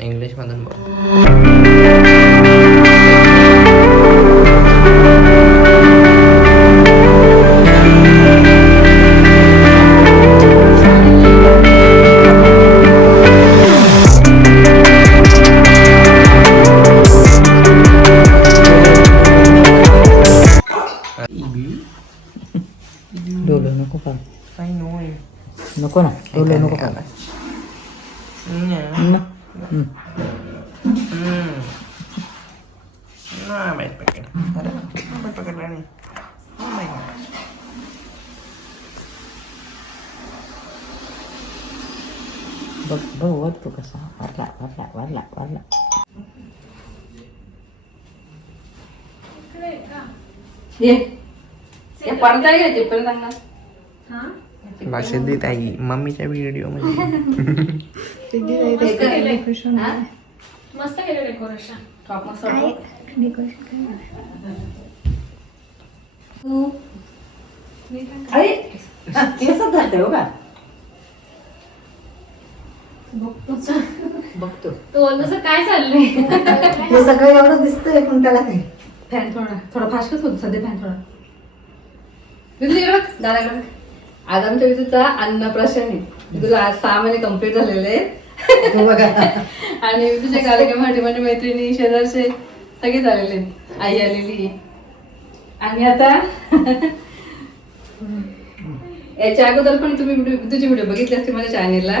English मधून बघ. डोलं नको का? काही नोय नको ना, डोलं नको का? बघ बघ वर तू कसा वारला वारला वारला वारला. ये पडता घ्यायचे पण सांगा भाषेत देत आई मम्मीच्या व्हिडिओ मध्ये. मस्त केलं डेकोरेशन. केसच धरते हो का? बघतो तो तसं काय चाललंय? हे सगळं एवढं दिसतंय पण त्याला काही फॅन थोडा फास्टच होतो सध्या. फॅन थोडा विदू इकडे बघ, दादाकडे. आज आमच्या विदूचा अन्नप्राशन आहे. विदूला आज 6 महिने कम्प्लीट झालेले आहेत. आणि विदूच्या कार्यक्रमासाठी माझ्या मैत्रिणी शेजारचे सगळे झालेले आहेत. आई आलेली आणि आता याच्या अगोदर पण तुम्ही विदूचे व्हिडिओ बघितले असते माझ्या चॅनेलला.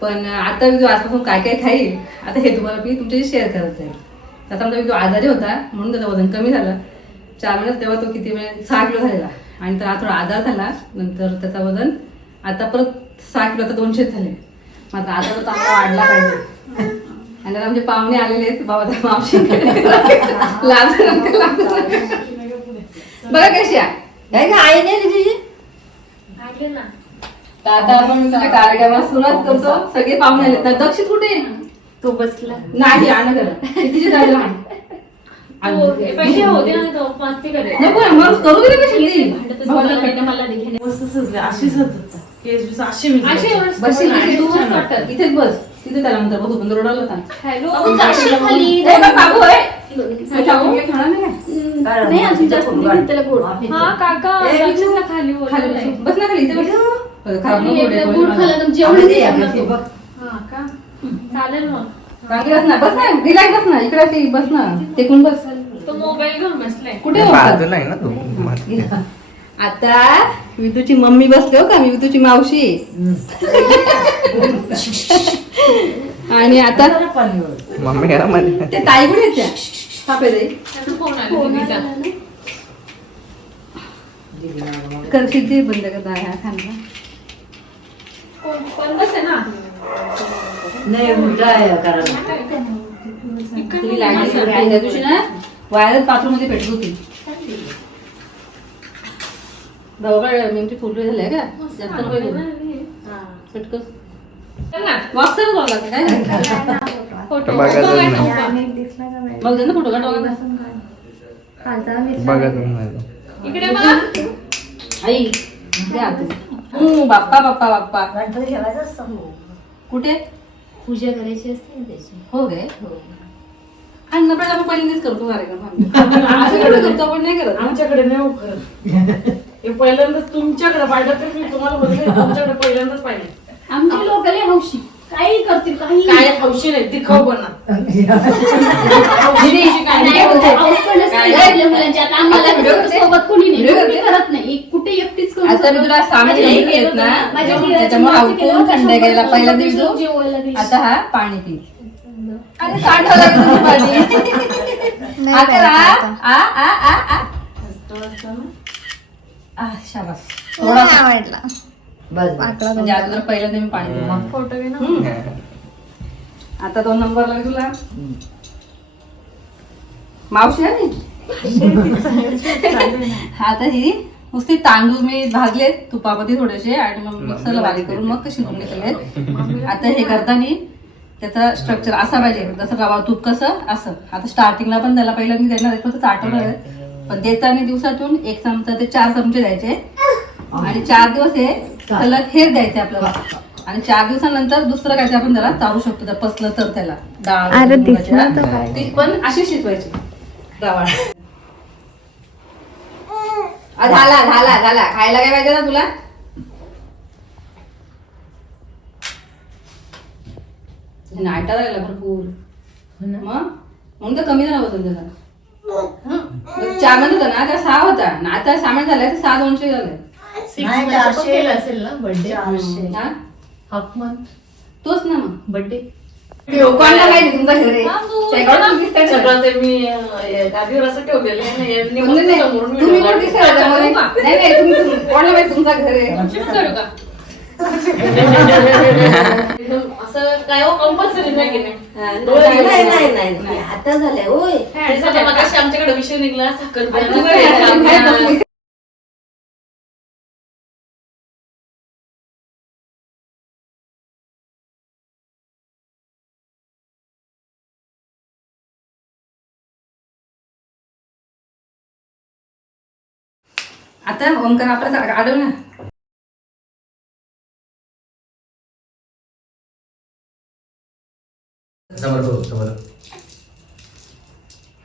पण आता विदू आजपासून काय काय खाईल आता हे तुम्हाला मी तुमच्याशी शेअर करत जाईल. आता आमचा विदू आजारी होता म्हणून त्याचं वजन कमी झालं. 4 महिन्यात तेव्हा तो किती म्हणजे 6 किलो झालेला आणि तर थोडा आजार झाला. नंतर त्याचं वजन आता परत 6 किलो, आता 200 झाले. मात्र आता तो चांगला वाढला पाहिजे. आणि आता आमचे पाहुणे आलेले आहेत बाबा मावशी बघा कशी आहे का आई नाही तुझी. ऐकले ना. तर आता आपण तुझ्या कार्यक्रमात सुरुवात करतो. सगळे पाहुणे आले तर दक्षित कुठे आहे? तो बसला नाही आण तिची जायला पैसे होते ना तो मस्ती करे. नको मग करू दे कशी मला दिखेने इथेच बस तिथे त्याला म्हणतात बघू बंद रोडाला होता. हॅलो जाशील खाली. बाबू आहे नाही अजून जास्त नाही त्याला गोड. हा काका लक्षच खाली खाली बस ना खाली इथे बस. खराब नको गुड बोलू. खाल्लं तर जेवण हा का चालेल मग. चांगली बस ना, बस ना, रिलॅक्स बस ना, इकडे बस ना, टेकून बस. तो मोबाईल घेऊन बसलाय. कुठे बाजूला आहे ना तू. आता विदूची मम्मी बसली हो का, मी विदूची मावशी. आणि आता मम्मी घरामध्ये ते ताई कुठे आहेत त्या तापे ताई त्याचा फोन आला मम्मीचा. करशील ते बंद करता ह्या खांदा. बंदच आहे ना. नाही उलटा करायला. तुम्ही लागली त्या दिवशी ना वायरच बाथरूम मध्ये पेटत होती. दवाखान्यात नेमकी फोटो झाले का जास्त नको घेऊ. पटकन वाचताना बघा लागतं काय फोटो बघायचं नाही. मग त्यांना फोटो काढवा बघत नाही. इकडे बघ. आई द्या बाप्पा बाप्पा बाप्पा गणपती ठेवायचा असतो. कुठे पूजा करायची असते त्याची. हो गे अन्नप्रसाद आपण पहिल्यांदाच करतो कार्यक्रम. आमच्याकडे करतो आपण नाही करत. आमच्याकडे नाही हो खरं. हे पहिल्यांदाच तुमच्याकडे पाहिलं तर मी तुम्हाला बघितलं तुमच्याकडे पहिल्यांदाच पाहिलं. आमची लोक लय हौशी काही करतील काही काय हौशी नाही दिखाऊ बना. सोबत कोणी नाही मी करत नाही कुठे एकटीच करू. आता मी तुला सामान घेत ना त्याच्यामुळे हवकून थंड गेला पहिला दिवस. आता हा पाणी पी. अरे साठवलं का तुझं पाणी. शाबास थोडा आवडला बस म्हणजे अगोदर पहिल्यांदा मी पाणी पिलं. फोटो घे ना. आता 2 नंबरला तुला मावशी आहे. आता ही नुसती तांदूळ मी भाजले तुपामध्ये थोडेसे आणि मग मिक्सरला बारीक करून मग शिजून घेतले. आता हे करताना त्याचा स्ट्रक्चर असा पाहिजे जसं रवा तूप कसं असं. आता स्टार्टिंगला पण त्याला पहिला मी देणार फक्त चाटवणार आहे पण देताना दिवसातून 1 चमचा ते 4 चमचे द्यायचे आणि 4 दिवस हे त्याला हेर द्यायचे आपल्याला. आणि 4 दिवसानंतर दुसरं काय ते आपण त्याला चालू शकतो. त्या पसलं तर त्याला डाळ अरे मुगाची दिसलं डाळ. तर काय. ती पण अशी शिजवायची डाळ. झाला झाला झाला. खायला काय पाहिजे ना तुला? नाटा राहिला भरपूर मग म्हणून तर कमी झाला वजन त्याला. 4 महिने होता ना त्या 6 होता ना आता 6 महिने झाले 6 200 झाले. नाही, 400 केलं असेल ना बर्थडे हा? हाफ मंथ तोच ना मग बर्थडे कोणाला माहिती तुमचा घर आहे? हा, तू- त्याच्यावर दिसतंय ना. सगळं ते मी गादीवर असं ठेवलेलं आहे ना, यांनी म्हणजे मस्त नाही, समोरून तुम्ही video कोण दिसताय त्याच्यामध्ये? नाही नाही तुम्ही कोणाला माहिती तुमचा घर आहे? काढली. करू का? एकदम असं काय हो कंपल्सरी नाही की नाही नाही आता झालंय ओय. त्यासाठी मगाशी आमच्याकडे विषय निघला साखरपुडा तुम्ही काय करता? आता ओमकार आपला आडव ना.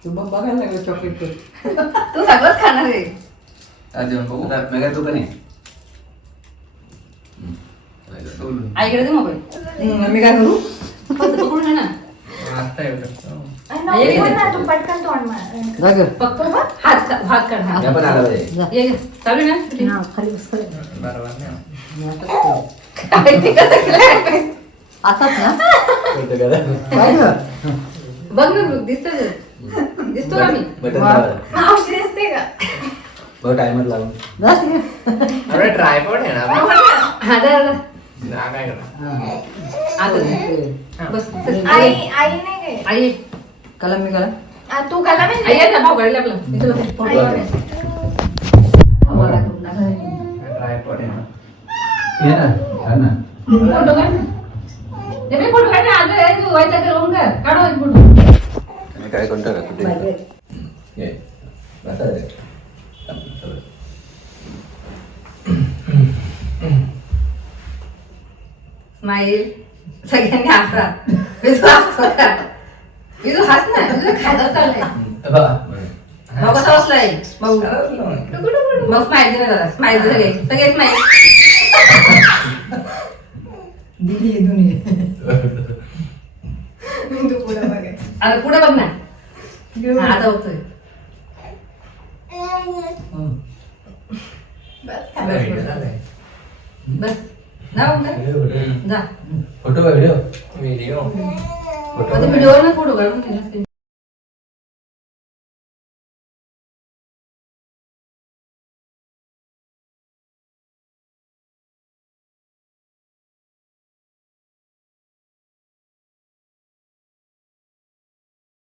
तू बघ बघायला लागलं चॉकलेट केक. तू सगळंच खाणार आहे. आईकडे दे मोबाईल. मी काय करू? फक्त पकडून आहे ना. पटकन तोंड मार. जा गं. फक्त हात काढ हात. जा. ये ये. चालू आहे ना? हा, खाली बस खाली. असाच ना काय गं? बघ ना दिसतोय दिसतो का मी? मावशी दिसते का? टायमर लावून जा गं. अरे ट्रायपॉड आहे ना हा जा. काय करा आता बस आई आई नाही काय आई कलम मी कलम. तू कला आई म्हणजे आहे ना भाऊ काढले आपला इथं बस. आई आहे. ट्रायपॉड आहे ना ये ना छान ना फोटो काढ ना. ते बी फोटो काढ ना. आज आहे तू व्हायचा कर ओमकार काढो एक फोटो. तुम्ही काय कोणतं का कुठे ये बसा रे. स्माईल सगळ्यांनी हसा. विजू हसतो का? विजू हस ना. तुझं खायला चाललंय. भाऊ कसा बसलाय? भाऊ मग स्माईल दे ना जरा. स्माईल दे सगळे सगळे स्माईल. दिली आहे दोन्ही. आता पुढे बघ ना. हा, आता बघतोय. बस जा ओमकार. जा. फोटो का व्हिडिओ व्हिडिओ फोटो व्हिडिओ ना फोटो काढून